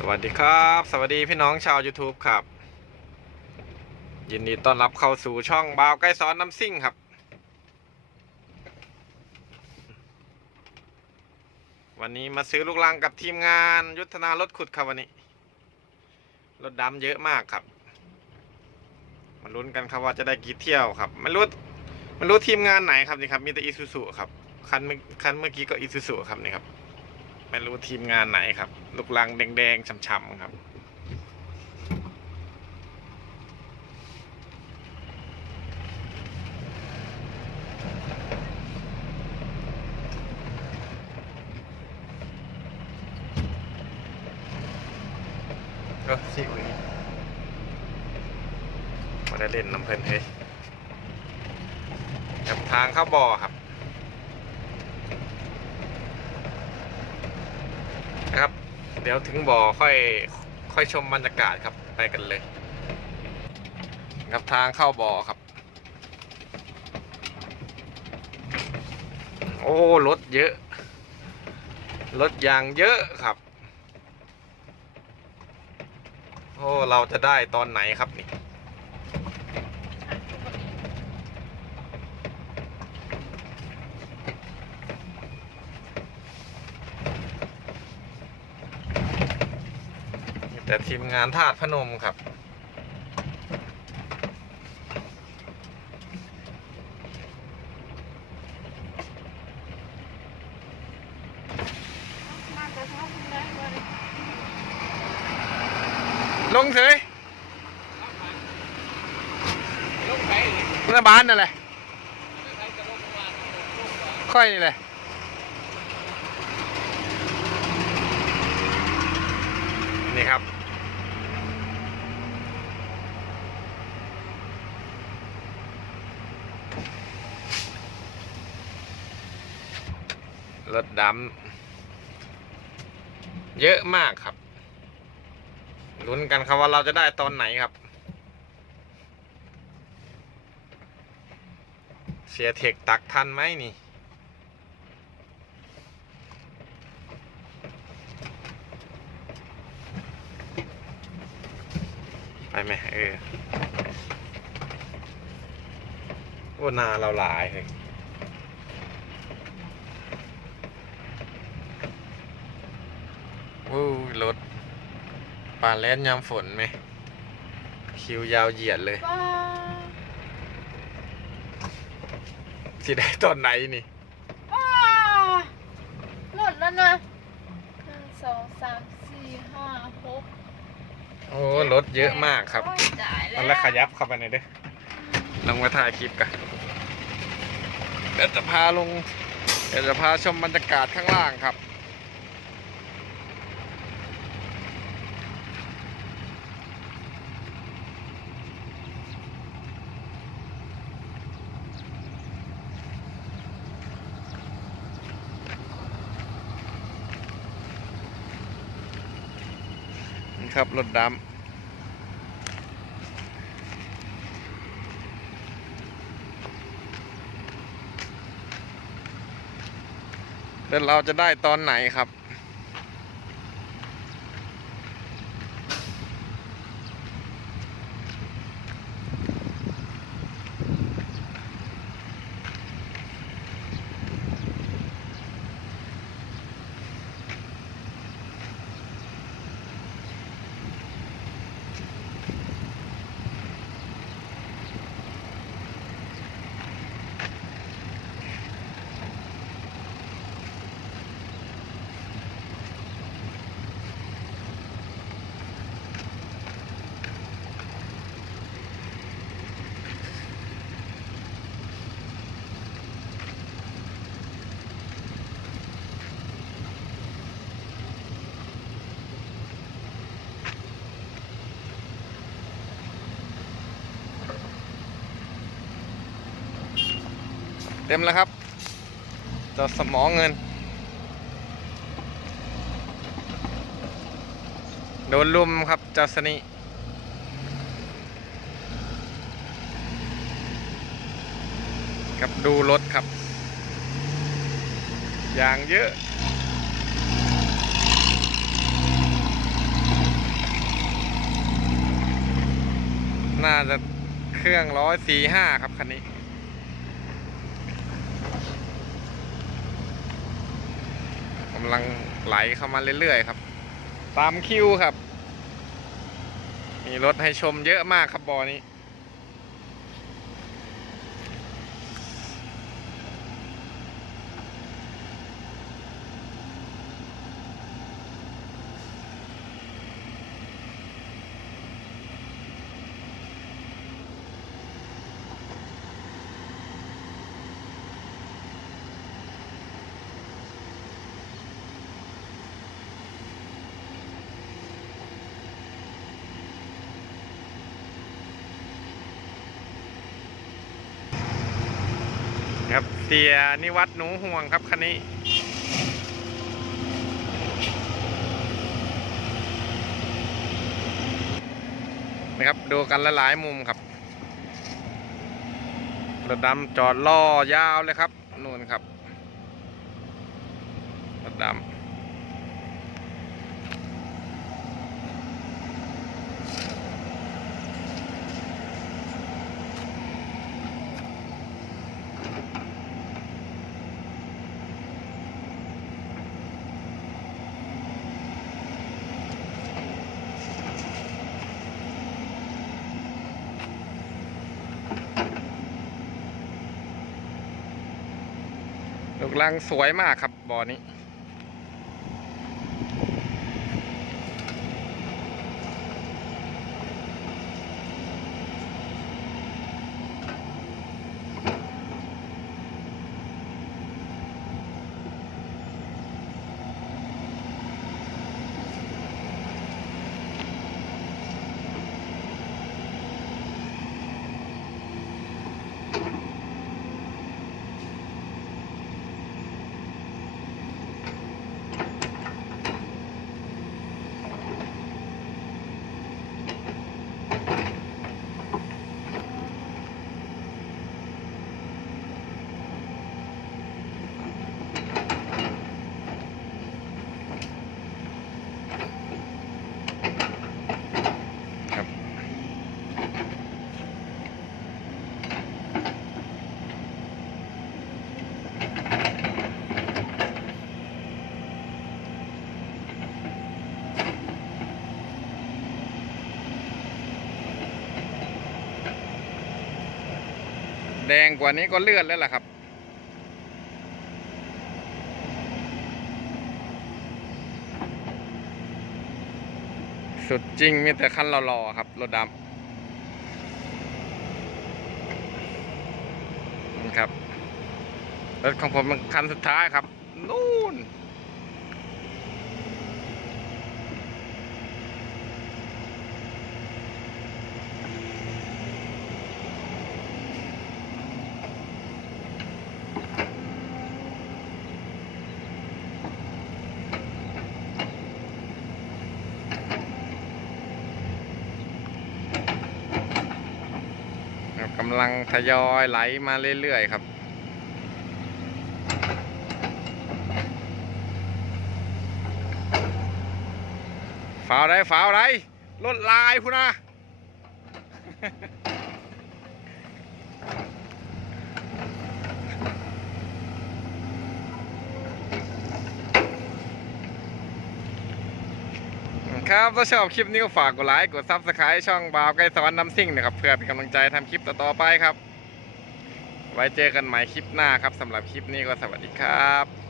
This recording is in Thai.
สวัสดีครับ สวัสดีพี่น้องชาว YouTube ครับ ยินดีต้อนรับเข้าสู่ช่องบาวใกล้ซ้อนน้ำซิ่งครับ วันนี้มาซื้อลูกลังกับทีมงานยุทธนารถขุดครับวันนี้ รถดำเยอะมากครับ มาลุ้นกันครับว่าจะได้กี่เที่ยวครับ ไม่รู้ไม่รู้ทีมงานไหนครับนี่ครับ มีแต่อีซูซุครับ คันเมื่อคันเมื่อกี้ก็อีซูซุครับนี่ครับ ไม่รู้ทีมงานไหนครับ ลูกลังแดงๆช่ำๆครับ ก็สิอุ้ยมาได้เล่นน้ำเพลินเฮ้ยกับทางเข้าบ่อครับ นะครับ เดี๋ยวถึงบ่อค่อยค่อยชมบรรยากาศครับไปกันเลยครับทางเข้าบ่อครับ โอ้รถเยอะรถยางเยอะครับ โอ้ เราจะได้ตอนไหนครับนี่ แต่ทีมงานธาตุพนมครับ ลงเฉยหน้าบ้านนั่นแหละค่อยนี่แหละนี่ครับ รถดำเยอะมากครับลุ้นกันครับว่าเราจะได้ตอนไหนครับ เสียเทคตักทันไหมนี่ไปไหมเออโอ้นาเราหลายเลย โอ้ยรถปลาแล่นยามฝนไหม คิวยาวเหยียดเลยว้าสิได้ตอนไหนนี่ว้าหล่นแล้วนะหนึ่งสองสามสี่ห้าหกโอ้รถเยอะมากครับโอ้ยจ่ายมันแล้ละวขยับเข้าไปหน่อยเด้อลงมาถ่ายคลิปกันเดี๋ยวจะพาลงเดี๋ยวจะพาชมบรรยากาศข้างล่างครับ ครับ รถดำแล้วเราจะได้ตอนไหนครับ เต็มแล้วครับเจ้าสมองเงิน โดนลุมครับเจ้าสนิกับดูรถครับ อย่างเยอะน่าจะเครื่องร้อยสี่ห้าครับ คันนี้ กำลังไหลเข้ามาเรื่อยๆครับ ตามคิวครับ มีรถให้ชมเยอะมากครับบอนี้ เสียนิวัฒน์หนูห่วงครับคันนี้นะครับดูกันหลายมุมครับรถดำจอดล่อยาวเลยครับนู่นครับรถดำ ลูกลังสวยมากครับบอนี้ แดงกว่านี้ก็เลือดแล้วล่ะครับ สุดจริงมีแต่คันรอๆครับรถดำนี่ครับรถของผมเป็นคันสุดท้ายครับ นู่นำลังทยอยไหลมาเรื่อยๆครับ ฝาวได้ฝาวได้รถลายพูนะ ครับ ถ้าชอบคลิปนี้ก็ฝากกดไลค์กดซับสไครต์ช่องบาวใกล้สวรรค์น้ำซิ่งนะครับ เพื่อเป็นกำลังใจทำคลิปต่อๆไปครับ ไว้เจอกันใหม่คลิปหน้าครับสำหรับคลิปนี้ก็สวัสดีครับ